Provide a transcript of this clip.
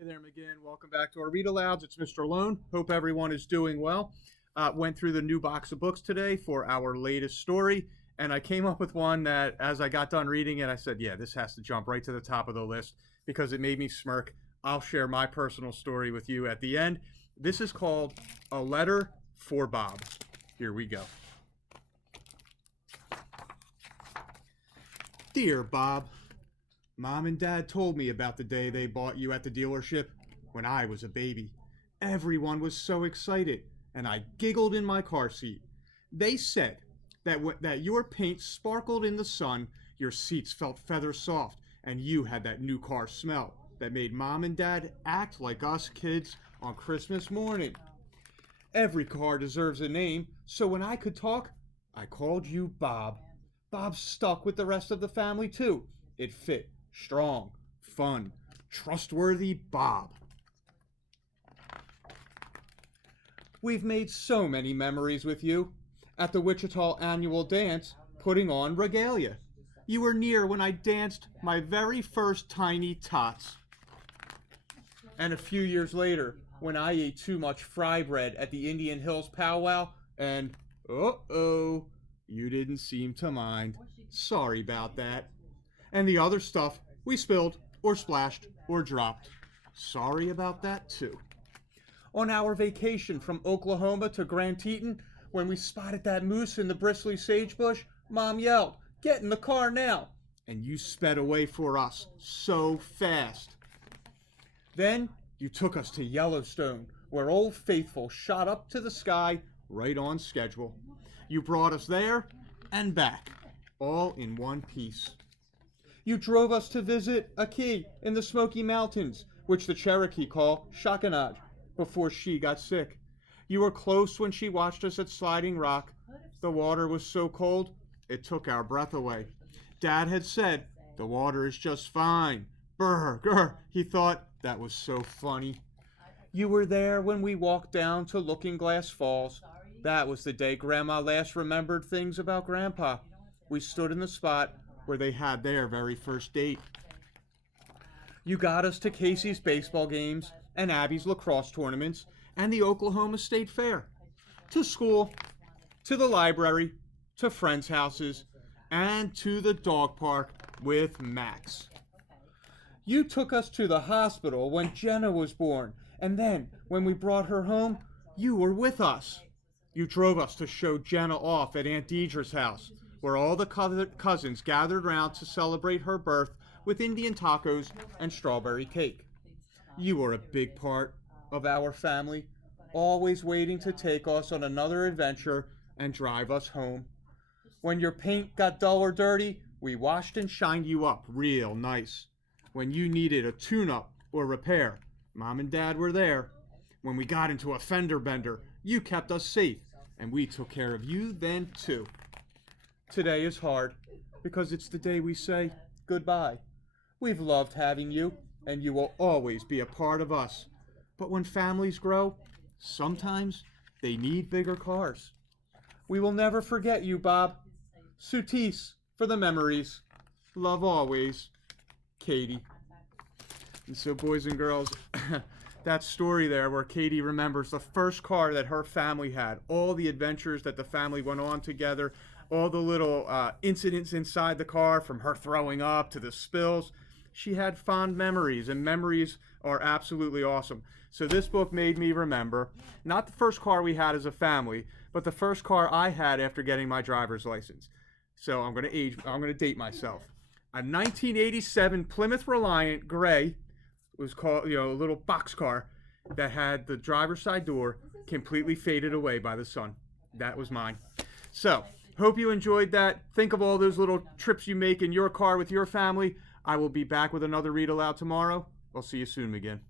Hey there, McGinn. Welcome back to our Read Alouds. It's Mr. Lohn. Hope everyone is doing well. Went through the new box of books today for our latest story, and I came up with one that, as I got done reading it, I said, yeah, this has to jump right to the top of the list because it made me smirk. I'll share my personal story with you at the end. This is called A Letter for Bob. Here we go. Dear Bob, Mom and Dad told me about the day they bought you at the dealership when I was a baby. Everyone was so excited, and I giggled in my car seat. They said that your paint sparkled in the sun, your seats felt feather soft, and you had that new car smell that made Mom and Dad act like us kids on Christmas morning. Every car deserves a name, so when I could talk, I called you Bob. Bob stuck with the rest of the family too. It fit. Strong, fun, trustworthy Bob. We've made so many memories with you. At the Wichita annual dance, putting on regalia. You were near when I danced my very first tiny tots. And a few years later, when I ate too much fry bread at the Indian Hills powwow, and uh-oh, you didn't seem to mind. Sorry about that. And the other stuff we spilled or splashed or dropped. Sorry about that too. On our vacation from Oklahoma to Grand Teton, when we spotted that moose in the bristly sagebush, Mom yelled, "Get in the car now!" And you sped away for us so fast. Then you took us to Yellowstone, where Old Faithful shot up to the sky right on schedule. You brought us there and back, all in one piece. You drove us to visit a key in the Smoky Mountains, which the Cherokee call Shakanaj, before she got sick. You were close when she watched us at Sliding Rock. The water was so cold, it took our breath away. Dad had said, the water is just fine. Brr, grr, he thought that was so funny. You were there when we walked down to Looking Glass Falls. That was the day Grandma last remembered things about Grandpa. We stood in the spot where they had their very first date. You got us to Casey's baseball games and Abby's lacrosse tournaments and the Oklahoma State Fair, to school, to the library, to friends' houses, and to the dog park with Max. You took us to the hospital when Jenna was born, and then when we brought her home, you were with us. You drove us to show Jenna off at Aunt Deidre's house, where all the cousins gathered round to celebrate her birth with Indian tacos and strawberry cake. You were a big part of our family, always waiting to take us on another adventure and drive us home. When your paint got dull or dirty, we washed and shined you up real nice. When you needed a tune-up or repair, Mom and Dad were there. When we got into a fender bender, you kept us safe, and we took care of you then too. Today is hard, because it's the day we say goodbye. We've loved having you, and you will always be a part of us. But when families grow, sometimes they need bigger cars. We will never forget you, Bob. Sutis for the memories. Love always, Katie. And so, boys and girls, that story there where Katie remembers the first car that her family had, all the adventures that the family went on together, all the little incidents inside the car, from her throwing up to the spills. She had fond memories, and memories are absolutely awesome. So this book made me remember, not the first car we had as a family, but the first car I had after getting my driver's license. So I'm going to date myself. A 1987 Plymouth Reliant gray, was called, a little box car that had the driver's side door completely faded away by the sun. That was mine. So, hope you enjoyed that. Think of all those little trips you make in your car with your family. I will be back with another read aloud tomorrow. I'll see you soon again.